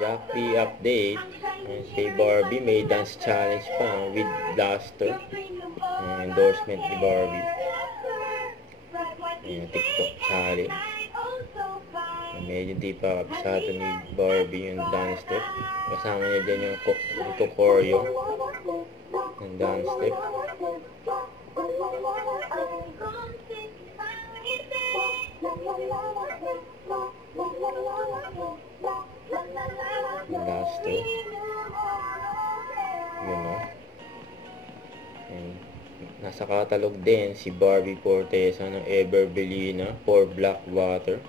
Jockey update. Si Barbie may dance challenge pa with Blaster. Endorsement ni Barbie. TikTok challenge. Medyo di pa kabisado ni Barbie yung dance step. Kasama niya dyan yung choreo ng dance step. Blaster. Yun o. Nasa catalog din si Barbie Fortesa ng Everbelina for Blackwater.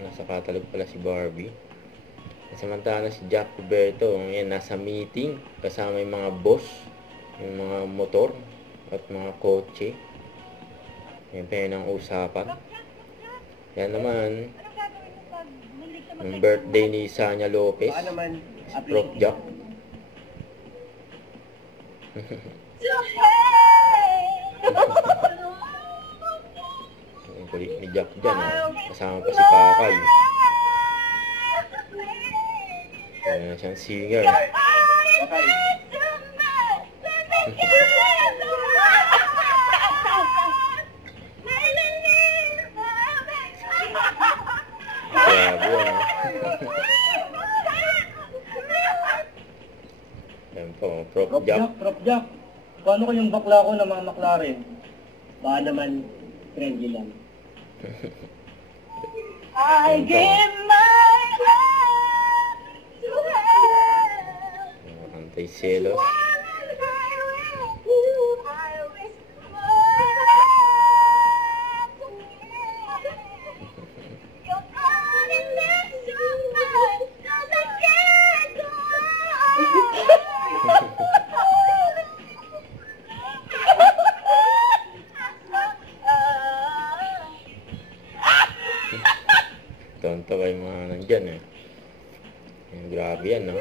Nasa catalog pala si Barbie. Samantala si Jack Roberto, ngayon nasa meeting kasama yung mga boss, yung mga motor at mga kotse. Yan pa yun ang usapan. Yan naman yung birthday ni Sanya Lopez, si Prof. Jack. Yung kulit ni Jack dyan, kasama pa si Kakay. Yan siyang singer. Grabe yan, Yan po, Prof. Jack. Prof. Jack, paano kayong bakla ko ng mga McLaren? Baka naman, trendy lang. I give my heart to her. Anti-selos. Tonto kayo mga nandyan Grabe yan, no?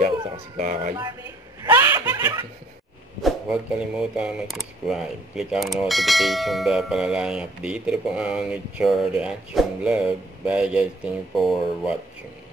Jack sa kasi Kakay. Huwag kalimutan mag-subscribe. Click ang notification bell para lang update. Ito po ang Richard Action Vlog. Bye guys, thank you for watching.